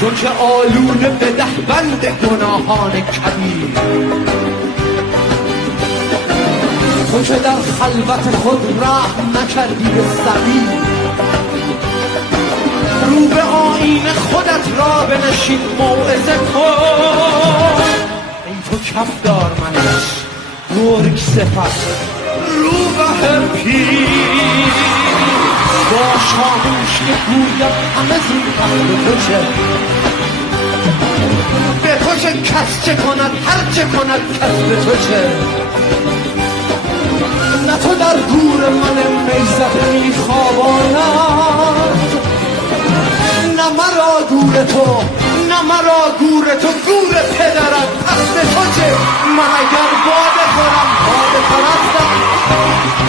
تو که آلوده به دهبند گناهان کبیر، تو که در خلوت خود رحم نکردی به صغیر، رو به آیین خودت را بنشین موعظه کن. ای تو کفدار منش گرگ صفت روبه پیر، باش خاموش که گویم همه زودم به تو چه، به تو چه کس چه کند هر چه کند کس به تو چه. نه تو در گور من میزده میخواباند، نه مرا گور تو نه مرا گور تو گور پدرم، پس به تو چه. من اگر باده خورم باده پرستم،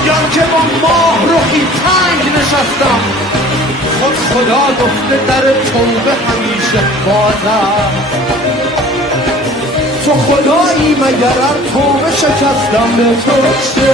یا که با ماه رخی تنگ نشستم، خود خدا گفته در توبه همیشه بازم. تو خدایی مگر ار توبه شکستم به تو چه.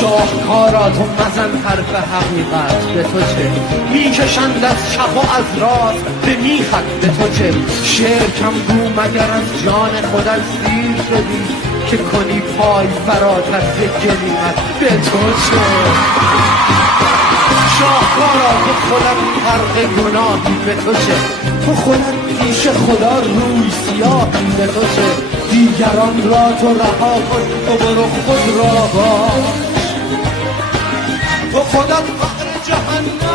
شاهکارا تو مزن حرف حقیقت، به تو چه. میکشند از چپ و از راست به میخت، به تو چه. شعر کم گو مگر از جان خودت سیر شدی، که کنی پای فراتر ز گلیمت، به تو چه. شاهکارا تو خودت غرق گناهی، به تو چه. تو خودت پیش خدا روی سیاهی، به تو چه. دیگران را تو رها کن تو برو خود را باش، تو خودت فقر جهنم